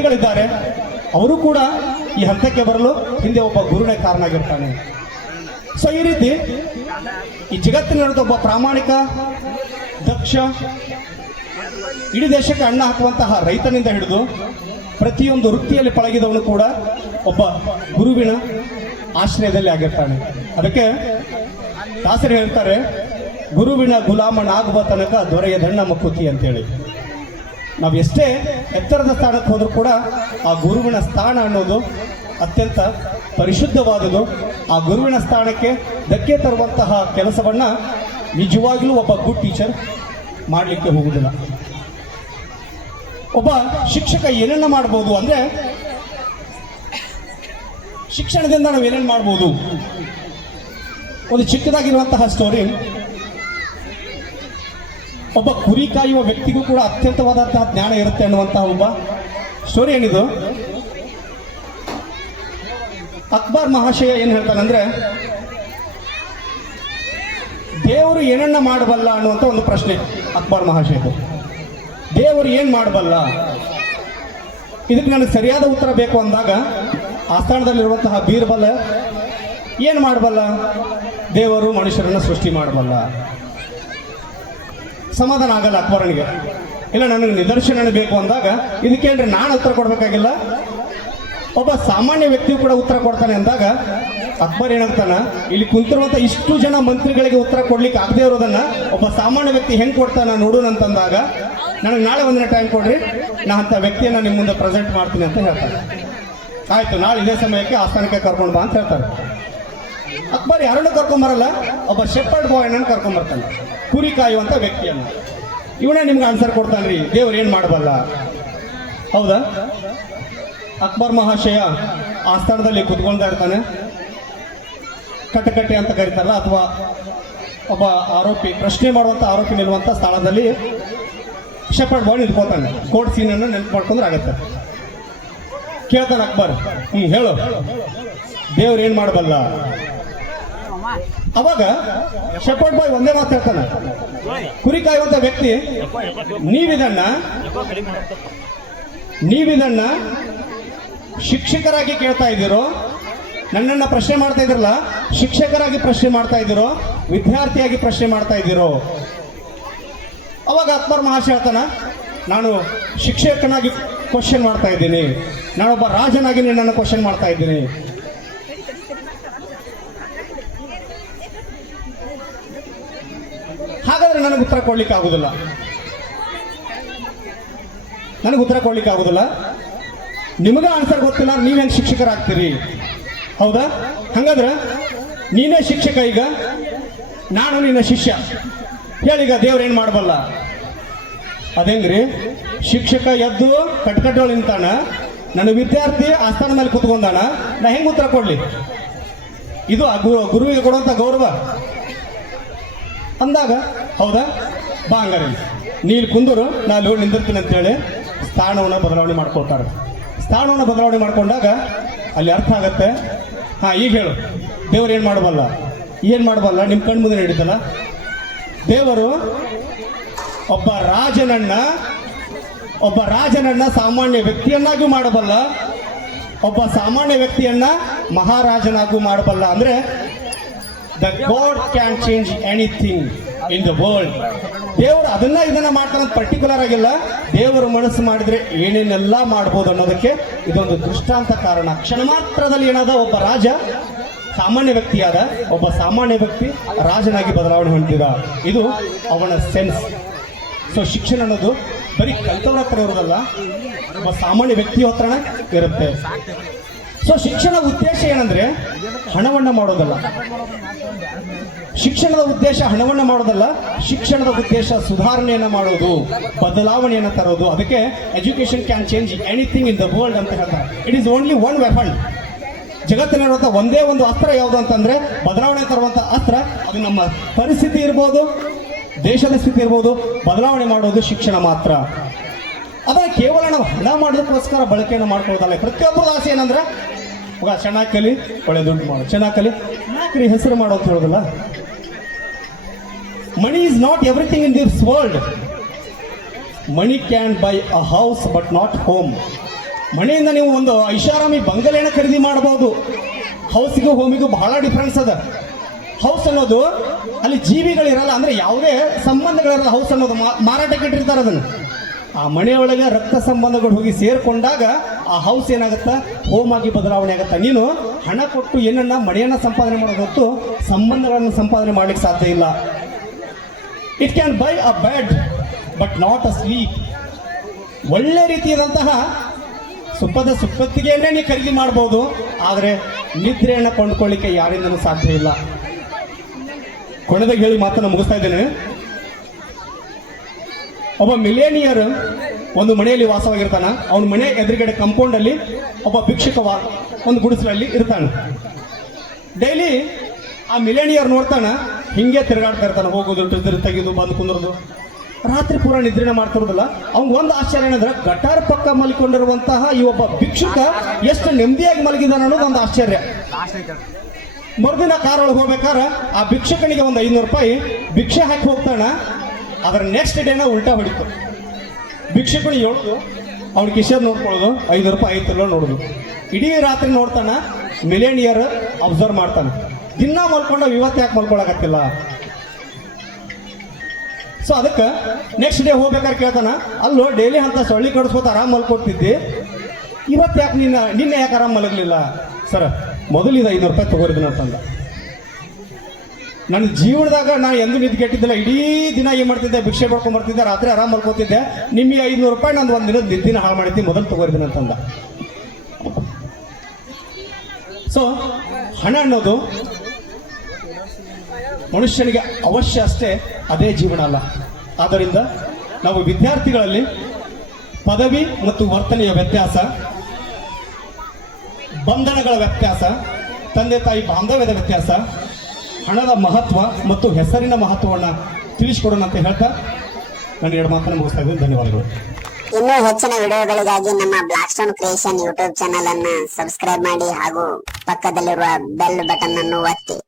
ವ್ಯಕ್ತಿಗಳಿದ್ದಾರೆ ಅವರು ಕೂಡ ಈ ಹಂತಕ್ಕೆ ಬರಲು ಹಿಂದೆ ಒಬ್ಬ ಗುರುನೇ ಕಾರಣ ಆಗಿರ್ತಾನೆ ಸೊ ಈ ರೀತಿ ಈ ಜಗತ್ತಿನಲ್ಲಿರುವಂಥ ಒಬ್ಬ ಪ್ರಾಮಾಣಿಕ, ದಕ್ಷ, ಇಡೀ ದೇಶಕ್ಕೆ ಅಣ್ಣ ಹಾಕುವಂತಹ ರೈತನಿಂದ ಹಿಡಿದು ಪ್ರತಿಯೊಂದು ವೃತ್ತಿಯಲ್ಲಿ ಪಳಗಿದವನು ಕೂಡ ಒಬ್ಬ ಗುರುವಿನ ಆಶ್ರಯದಲ್ಲಿ ಆಗಿರ್ತಾನೆ. ಅದಕ್ಕೆ ದಾಸರು ಹೇಳ್ತಾರೆ, ಗುರುವಿನ ಗುಲಾಮನಾಗುವ ತನಕ ದೊರೆಯದಣ್ಣ ಮಕ್ಕುತಿ ಅಂತೇಳಿ. ನಾವು ಎಷ್ಟೇ ಎತ್ತರದ ಸ್ಥಾನಕ್ಕೆ ಹೋದರೂ ಕೂಡ ಆ ಗುರುವಿನ ಸ್ಥಾನ ಅನ್ನೋದು ಅತ್ಯಂತ ಪರಿಶುದ್ಧವಾದುದು ಆ ಗುರುವಿನ ಸ್ಥಾನಕ್ಕೆ ಧಕ್ಕೆ ತರುವಂತಹ ಕೆಲಸವನ್ನು ನಿಜವಾಗಲೂ ಒಬ್ಬ ಗುಡ್ ಟೀಚರ್ ಮಾಡಲಿಕ್ಕೆ ಹೋಗುವುದಿಲ್ಲ. ಒಬ್ಬ ಶಿಕ್ಷಕ ಏನನ್ನ ಮಾಡ್ಬೋದು ಅಂದರೆ ಶಿಕ್ಷಣದಿಂದ ನಾವು ಏನೇನು ಮಾಡ್ಬೋದು? ಒಂದು ಚಿಕ್ಕದಾಗಿರುವಂತಹ ಸ್ಟೋರಿ ಒಬ್ಬ ಕುರಿ ಕಾಯುವ ವ್ಯಕ್ತಿಗೂ ಕೂಡ ಅತ್ಯಂತವಾದಂತಹ ಜ್ಞಾನ ಇರುತ್ತೆ ಅನ್ನುವಂತಹ ಒಬ್ಬ ಸ್ಟೋರಿ ಏನಿದು? ಅಕ್ಬರ್ ಮಹಾಶಯ ಏನು ಹೇಳ್ತಾನಂದ್ರೆ, ದೇವರು ಏನನ್ನ ಮಾಡಬಲ್ಲ ಅನ್ನುವಂಥ ಒಂದು ಪ್ರಶ್ನೆ ಅಕ್ಬರ್ ಮಹಾಶಯದು ದೇವರು ಏನು ಮಾಡಬಲ್ಲ? ಇದಕ್ಕೆ ನನಗೆ ಸರಿಯಾದ ಉತ್ತರ ಬೇಕು ಅಂದಾಗ, ಆಸ್ಥಾನದಲ್ಲಿರುವಂತಹ ಬೀರ್ಬಲ ಏನು ಮಾಡಬಲ್ಲ? ದೇವರು ಮನುಷ್ಯರನ್ನು ಸೃಷ್ಟಿ ಮಾಡಬಲ್ಲ. ಸಮಾಧಾನ ಆಗಲ್ಲ ಅಕ್ಬರನಿಗೆ. ಇಲ್ಲ, ನನಗೆ ನಿದರ್ಶನ ಬೇಕು ಅಂದಾಗ ಇದಕ್ಕೇನ್ರಿ ನಾನು ಉತ್ತರ ಕೊಡಬೇಕಾಗಿಲ್ಲ? ಒಬ್ಬ ಸಾಮಾನ್ಯ ವ್ಯಕ್ತಿಯು ಕೂಡ ಉತ್ತರ ಕೊಡ್ತಾನೆ ಅಂದಾಗ ಅಕ್ಬರ್ ಏನಾಗ್ತಾನ, ಇಲ್ಲಿ ಕುಂತಿರುವಂತ ಇಷ್ಟು ಜನ ಮಂತ್ರಿಗಳಿಗೆ ಉತ್ತರ ಕೊಡ್ಲಿಕ್ಕೆ ಆಗದೆ ಇರೋದನ್ನ ಒಬ್ಬ ಸಾಮಾನ್ಯ ವ್ಯಕ್ತಿ ಹೆಂಗ್ ಕೊಡ್ತಾನ ನೋಡೋಣ ಅಂತಂದಾಗ ನನಗೆ ನಾಳೆ ಒಂದಿನ ಟೈಮ್ ಕೊಡ್ರಿ, ನಾ ಅಂತ ವ್ಯಕ್ತಿಯನ್ನ ನಿಮ್ಮ ಮುಂದೆ ಪ್ರೆಸೆಂಟ್ ಮಾಡ್ತೀನಿ ಅಂತ ಹೇಳ್ತಾರೆ ಆಯ್ತು, ನಾಳೆ ಇದೇ ಸಮಯಕ್ಕೆ ಆಸ್ಥಾನಕ್ಕೆ ಕರ್ಕೊಂಡು ಬಾ ಅಂತ ಹೇಳ್ತಾರೆ. ಅಕ್ಬರ್ ಯಾರನ್ನೂ ಕರ್ಕೊಂಬರಲ್ಲ ಒಬ್ಬ ಶೆಪರ್ಡ್ ಬಾಯ್ನ ಕರ್ಕೊಂಬರ್ತಾನೆ ಕುರಿ ಕಾಯುವಂತ ವ್ಯಕ್ತಿಯನ್ನು. ಇವನೇ ನಿಮ್ಗೆ ಆನ್ಸರ್ ಕೊಡ್ತಾನ್ರಿ, ದೇವ್ರು ಏನು ಮಾಡಬಲ್ಲ? ಹೌದಾ? ಅಕ್ಬರ್ ಮಹಾಶಯ ಆ ಸ್ಥಳದಲ್ಲಿ ಕುತ್ಕೊಂಡ ಇರ್ತಾನೆ. ಕಟ್ಟಕಟ್ಟೆ ಅಂತ ಕರೀತಾರಲ್ಲ, ಅಥವಾ ಒಬ್ಬ ಆರೋಪಿ, ಪ್ರಶ್ನೆ ಮಾಡುವಂತ ಆರೋಪಿ ನಿಲ್ಲುವಂತ ಸ್ಥಳದಲ್ಲಿ ಶೆಪರ್ಡ್ ಬಾಯ್ ನಿಂತ್ಕೋತಾನೆ ಕೋರ್ಟ್ ಸೀನನ್ನು ನೆನ್ಪು ಮಾಡ್ಕೊಂಡ್ರೆ ಆಗತ್ತೆ. ಕೇಳ್ತಾನೆ ಅಕ್ಬರ್ ಹ್ಞೂ ಹೇಳು. ದೇವ್ರು ಏನು ಮಾಡಬಲ್ಲ? ಅವಾಗ? ಶೆಪರ್ಡ್ ಬಾಯ್ ಒಂದೇ ಮಾತು ಹೇಳ್ತಾನೆ. ಕುರಿ ಕಾಯುವಂತ ವ್ಯಕ್ತಿ, ನೀವಿದನ್ನ ನೀವಿದನ್ನ ಶಿಕ್ಷಕರಾಗಿ ಕೇಳ್ತಾ ಇದ್ದೀರೋ, ನನ್ನನ್ನ ಪ್ರಶ್ನೆ ಮಾಡ್ತಾ ಇದ್ರಲ್ಲ, ಶಿಕ್ಷಕರಾಗಿ ಪ್ರಶ್ನೆ ಮಾಡ್ತಾ ಇದ್ದೀರೋ, ವಿದ್ಯಾರ್ಥಿಯಾಗಿ ಪ್ರಶ್ನೆ ಮಾಡ್ತಾ ಇದ್ದೀರೋ? ಅವಾಗ ಅಕ್ಬರ್ ಮಹಾಶಯ ಹೇಳ್ತಾನ, ನಾನು ಶಿಕ್ಷಕನಾಗಿ ಕ್ವಶನ್ ಮಾಡ್ತಾ ಇದ್ದೀನಿ. ನಾನೊಬ್ಬ ರಾಜನಾಗಿ ನನ್ನನ್ನು ಕ್ವಶನ್ ಮಾಡ್ತಾ ಇದ್ದೀನಿ ಹಾಗಾದ್ರೆ ನನಗೆ ಉತ್ತರ ಕೊಡ್ಲಿಕ್ಕೆ ಆಗುದಿಲ್ಲ. ನನಗೆ ಉತ್ತರ ಕೊಡ್ಲಿಕ್ಕೆ ಆಗುದಿಲ್ಲ. ನಿಮಗೆ ಆನ್ಸರ್ ಗೊತ್ತಿಲ್ಲ, ನೀವು ಹೆಂಗೆ ಶಿಕ್ಷಕರಾಗ್ತೀರಿ? ಹೌದಾ? ಹಂಗಾದ್ರೆ, ನೀನೇ ಶಿಕ್ಷಕ ಈಗ, ನಾನು ನಿನ್ನ ಶಿಷ್ಯ. ಹೇಳೀಗ ದೇವ್ರೇನು ಮಾಡಬಲ್ಲ? ಅದೇಂಗ್ರಿ? ಶಿಕ್ಷಕ ಎದ್ದು ಕಟ್ಕಟ್ಟೋಳು ನಿಂತಾನ, ನನ್ನ ವಿದ್ಯಾರ್ಥಿ ಆಸ್ಥಾನ ಮೇಲೆ ಕುತ್ಕೊಂಡಾನ, ನಾ ಹೆಂಗೆ ಉತ್ತರ ಕೊಡ್ಲಿ? ಇದು ಗುರುವಿಗೆ ಕೊಡುವಂತ ಗೌರವ. ಅಂದಾಗ, ಹೌದಾ? ಬಾ ನೀನು ಕುಂದರು, ನಾನು ಹೋಗಿ ನಿಂದಿರ್ತೀನಿ ಅಂತೇಳಿ ಸ್ಥಾನವನ್ನು ಬದಲಾವಣೆ ಮಾಡ್ಕೊಳ್ತಾರೆ ಸ್ಥಾನವನ್ನು ಬದಲಾವಣೆ ಮಾಡ್ಕೊಂಡಾಗ ಅಲ್ಲಿ ಅರ್ಥ ಆಗತ್ತೆ. ಹಾ, ಈಗ ಹೇಳು. ದೇವರು ಏನು ಮಾಡಬಲ್ಲ? ಏನು ಮಾಡಬಲ್ಲ? ನಿಮ್ಮ ಕಣ್ಣು ಮುಂದೆ ನಡೀತಲ್ಲ? ದೇವರು ಒಬ್ಬ ರಾಜನನ್ನ ಒಬ್ಬ ರಾಜನನ್ನ ಸಾಮಾನ್ಯ ವ್ಯಕ್ತಿಯನ್ನಾಗಿ ಮಾಡಬಲ್ಲ, ಒಬ್ಬ ಸಾಮಾನ್ಯ ವ್ಯಕ್ತಿಯನ್ನ ಮಹಾರಾಜನಾಗೂ ಮಾಡಬಲ್ಲ. ಅಂದ್ರೆ the god can change anything in the world ದೇವರು ಅದನ್ನ ಇದನ್ನ ಮಾಡ್ತಾನೆ ಪರ್ಟಿಕ್ಯುಲರ್ ಆಗಿಲ್ಲ. ದೇವರು ಮನಸ್ಸು ಮಾಡಿದ್ರೆ ಏನೇನೆಲ್ಲ ಮಾಡ್ಬೋದು ಅನ್ನೋದಕ್ಕೆ ಇದೊಂದು ದೃಷ್ಟಾಂತ ಕಾರಣ. ಕ್ಷಣ ಮಾತ್ರದಲ್ಲಿ ಏನಾದ ಒಬ್ಬ ರಾಜ, ಸಾಮಾನ್ಯ ವ್ಯಕ್ತಿಯಾದ, ಒಬ್ಬ ಸಾಮಾನ್ಯ ವ್ಯಕ್ತಿ ರಾಜನಾಗಿ ಬದಲಾವಣೆ ಹೊಂದಿದ. ಇದು ಅವನ ಸೆನ್ಸ್. ಸೊ ಶಿಕ್ಷಣ ಅನ್ನೋದು ಬರೀ ಕಲ್ತವ್ರ ಹತ್ರ ಇರೋದಲ್ಲ, ಒಬ್ಬ ಸಾಮಾನ್ಯ ವ್ಯಕ್ತಿ ಹತ್ರನೇ ಇರುತ್ತೆ. ಸೊ ಶಿಕ್ಷಣ ಉದ್ದೇಶ ಏನಂದ್ರೆ ಹಣವನ್ನ ಮಾಡೋದಲ್ಲ. ಶಿಕ್ಷಣದ ಉದ್ದೇಶ ಹಣವನ್ನ ಮಾಡೋದಲ್ಲ, ಶಿಕ್ಷಣದ ಉದ್ದೇಶ ಸುಧಾರಣೆಯನ್ನ ಮಾಡೋದು, ಬದಲಾವಣೆಯನ್ನ ತರೋದು. ಅದಕ್ಕೆ education can change anything in the world ಅಂತ ಹೇಳ್ತಾರೆ. It is only one weapon ಜಗತ್ತಿನಲ್ಲಿರುವಂಥ ಒಂದೇ ಒಂದು ಅಸ್ತ್ರ ಯಾವುದು ಅಂತಂದ್ರೆ ಬದಲಾವಣೆ ತರುವಂಥ ಅಸ್ತ್ರ, ಅದು ನಮ್ಮ ಪರಿಸ್ಥಿತಿ ಇರ್ಬೋದು, ದೇಶದ ಸ್ಥಿತಿ ಇರ್ಬೋದು, ಬದಲಾವಣೆ ಮಾಡೋದು ಶಿಕ್ಷಣ ಮಾತ್ರ. ಅದನ್ನ ಕೇವಲ ನಾವು ಹಣ ಮಾಡೋದಕ್ಕೋಸ್ಕರ ಬಳಕೆಯನ್ನು ಮಾಡ್ಕೊಳ್ತಲ್ಲ ಪ್ರತಿಯೊಬ್ಬರ ಆಸೆ ಏನಂದ್ರೆ ಮಗ ಚೆನ್ನಾಗಿ ಕಲಿ ಒಳ್ಳೆ ದುಡ್ಡು ಮಾಡು ಚೆನ್ನಾಗಿ ಕಲಿ ಯಾಕ್ರಿ ಹೆಸರು ಮಾಡೋ ಅಂತ ಹೇಳೋದಿಲ್ಲ. Money is not everything in this world money can buy a house but not home ಮಣಿಯಿಂದ ನೀವು ಒಂದು ಐಷಾರಾಮಿ ಬಂಗಲೆನ ಖರೀದಿ ಮಾಡಬಹುದು. ಹೌಸಿಗೂ ಹೋಮಿಗೂ ಬಹಳ ಡಿಫ್ರೆನ್ಸ್ ಅದ. ಹೌಸ್ ಅನ್ನೋದು ಅಲ್ಲಿ ಜೀವಿಗಳಿರಲ್ಲ, ಅಂದ್ರೆ ಯಾವುದೇ ಸಂಬಂಧಗಳಿರಲ್ಲ ಹೌಸ್ ಅನ್ನೋದು ಮಾರಾಟಕ್ಕೆ ಇಟ್ಟಿರ್ತಾರೆ ಅದನ್ನು. ಆ ಮನೆಯೊಳಗೆ ರಕ್ತ ಸಂಬಂಧಗಳು ಹೋಗಿ ಸೇರ್ಕೊಂಡಾಗ ಆ ಹೌಸ್ ಏನಾಗುತ್ತೆ? ಹೋಮ್ ಆಗಿ ಬದಲಾವಣೆ ಆಗುತ್ತಾ? ನೀನು ಹಣ ಕೊಟ್ಟು ಏನನ್ನ ಮನೆಯನ್ನ ಸಂಪಾದನೆ ಮಾಡೋದು ಹೊತ್ತು ಸಂಬಂಧಗಳನ್ನು ಸಂಪಾದನೆ ಮಾಡ್ಲಿಕ್ಕೆ ಸಾಧ್ಯ ಇಲ್ಲ. It can buy a bed but not a sleep ಒಳ್ಳೆ ರೀತಿಯಾದಂತಹ ಸುಪ್ಪದ ಸುಪ್ಪತ್ತಿಗೆಯನ್ನೇ ನೀವು ಖರೀದಿ ಮಾಡಬಹುದು ಆದರೆ ನಿದ್ರೆಯನ್ನು ಕೊಂಡ್ಕೊಳ್ಳಿಕ್ಕೆ ಯಾರಿಂದಲೂ ಸಾಧ್ಯ ಇಲ್ಲ. ಕೊನೆದಾಗ ಹೇಳಿ ಮಾತನ್ನು ಮುಗಿಸ್ತಾ ಇದ್ದೇನೆ. ಒಬ್ಬ ಮಿಲೇನಿಯರ್ ಒಂದು ಮನೆಯಲ್ಲಿ ವಾಸವಾಗಿರ್ತಾನ. ಅವನ ಮನೆ ಎದುರುಗಡೆ ಕಾಂಪೌಂಡ್ ಅಲ್ಲಿ ಒಬ್ಬ ಭಿಕ್ಷುಕ ಒಂದು ಗುಡಿಸಲಲ್ಲಿ ಇರ್ತಾನೆ. ಡೈಲಿ ಆ ಮಿಲೇನಿಯರ್ ನೋಡ್ತಾನ, ಹಿಂಗೆ ತಿರುಗಾಡ್ತಾ ಇರ್ತಾನೆ. ಹೋಗೋದು ಟ್ರಿಜರ್ ತೆಗೆದು, ಬಂದು ಕುಂದ್ರದು. ರಾತ್ರಿ ಪೂರ ನಿದ್ರೆನ ಮಾಡ್ತಿರೋದಿಲ್ಲ. ಅವ್ನ್ ಒಂದು ಆಶ್ಚರ್ಯ ಏನಂದ್ರೆ, ಗಟಾರ್ ಪಕ್ಕ ಮಲ್ಕೊಂಡಿರುವಂತಹ ಈ ಒಬ್ಬ ಭಿಕ್ಷುಕ ಎಷ್ಟು ನೆಮ್ಮದಿಯಾಗಿ ಮಲಗಿದಾನ ಅನ್ನೋದು ಒಂದು ಆಶ್ಚರ್ಯ. ಮರುದಿನ ಕಾರ್ ಒಳಗೆ ಹೋಗ್ಬೇಕಾದ್ರೆ ಆ ಭಿಕ್ಷಕನಿಗೆ ಒಂದು ಐನೂರು ರೂಪಾಯಿ, ಭಿಕ್ಷೆ ಹಾಕಿ ಹೋಗ್ತಾನ. ಅದರ ನೆಕ್ಸ್ಟ್ ಡೇನ ಉಲ್ಟಾ ಹೊಡಿತು. ಭಿಕ್ಷುಕನು ಹೇಳೋದು, ಅವ್ನ ಕಿಶೋರ್ ನೋಡ್ಕೊಳ್ಳೋದು, ಐದು ರೂಪಾಯಿ ಐತಲ್ಲ ನೋಡೋದು. ಇಡೀ ರಾತ್ರಿ ನೋಡ್ತಾನ ಮಿಲೇನಿಯರ್ ಅಬ್ಸರ್ವ್ ಮಾಡ್ತಾನೆ. ದಿನ ಮಲ್ಕೊಂಡು ಇವತ್ತು ಯಾಕೆ ಮಲ್ಕೊಳಕತ್ತಿಲ್ಲ? ಸೊ ಅದಕ್ಕೆ ನೆಕ್ಸ್ಟ್ ಡೇ ಹೋಗ್ಬೇಕಾದ್ರೆ ಕೇಳ್ತಾನ, ಅಲ್ಲೋ ಡೈಲಿ ಅಂತ ಸೊಳ್ಳಿ ಕಡಿಸ್ಕೊತ ಆರಾಮ್ ಮಲ್ಕೊಡ್ತಿದ್ದಿ ಇವತ್ತು ಯಾಕೆ ನಿನ್ನ, ನಿನ್ನೆ ಯಾಕೆ ಆರಾಮ್ ಮಲಗಲಿಲ್ಲ? ಸರ್, ಮೊದಲಿದ ಐದು ರೂಪಾಯಿ ತಗೋರಿದ್ದೀನಿ ಅಂತಂದ ನನ್ನ ಜೀವನದಾಗ ನಾ ಎಂದೂ ನಿದ್ಗೆಟ್ಟಿದ್ದಿಲ್ಲ ಇಡೀ ದಿನ ಏನು ಮಾಡ್ತಿದ್ದೆ? ಭಿಕ್ಷೆ ಪಡ್ಕೊಂಡು ಬರ್ತಿದ್ದೆ. ರಾತ್ರಿ ಆರಾಮ್ ಮಲ್ಕೋತಿದ್ದೆ. ನಿಮಗೆ ಐನೂರು ರೂಪಾಯಿ ನಾನು ಒಂದು ದಿನದ ನಿದ್ದಿನ ಹಾಳು ಮಾಡಿದ್ದೆ. ಮೊದಲು ತಗೋರಿದ್ದೀನಿ ಅಂತಂದ. ಸೊ ಹಣ ಅನ್ನೋದು ಮನುಷ್ಯನಿಗೆ ಅವಶ್ಯ ಅಷ್ಟೇ, ಅದೇ ಜೀವನ ಅಲ್ಲ. ಆದ್ದರಿಂದ ನಾವು ವಿದ್ಯಾರ್ಥಿಗಳಲ್ಲಿ ಪದವಿ ಮತ್ತು ವರ್ತನೆಯ ವ್ಯತ್ಯಾಸ, ಬಂಧನಗಳ ವ್ಯತ್ಯಾಸ, ತಂದೆ ತಾಯಿ ಬಾಂಧವ್ಯದ ವ್ಯತ್ಯಾಸ ಹಣದ ಮಹತ್ವ ಮತ್ತು ಹೆಸರಿನ ಮಹತ್ವವನ್ನು ತಿಳಿಸ್ಕೊಡೋಣ ಅಂತ ಹೇಳ್ತಾ ನಾನು ಎರಡು ಮಾತನ್ನು ಮುಗಿಸ್ತಾ ಇದ್ದೀನಿ. ಧನ್ಯವಾದಗಳು. ಇನ್ನೂ ಹೆಚ್ಚಿನ ವಿಡಿಯೋಗಳಿಗಾಗಿ ನಮ್ಮ Black Stone Creation YouTube channel ಅನ್ನ ಸಬ್ಸ್ಕ್ರೈಬ್ ಮಾಡಿ ಹಾಗೂ ಪಕ್ಕದಲ್ಲಿರುವ ಬೆಲ್ ಬಟನ್ ಅನ್ನು ಒತ್ತಿ.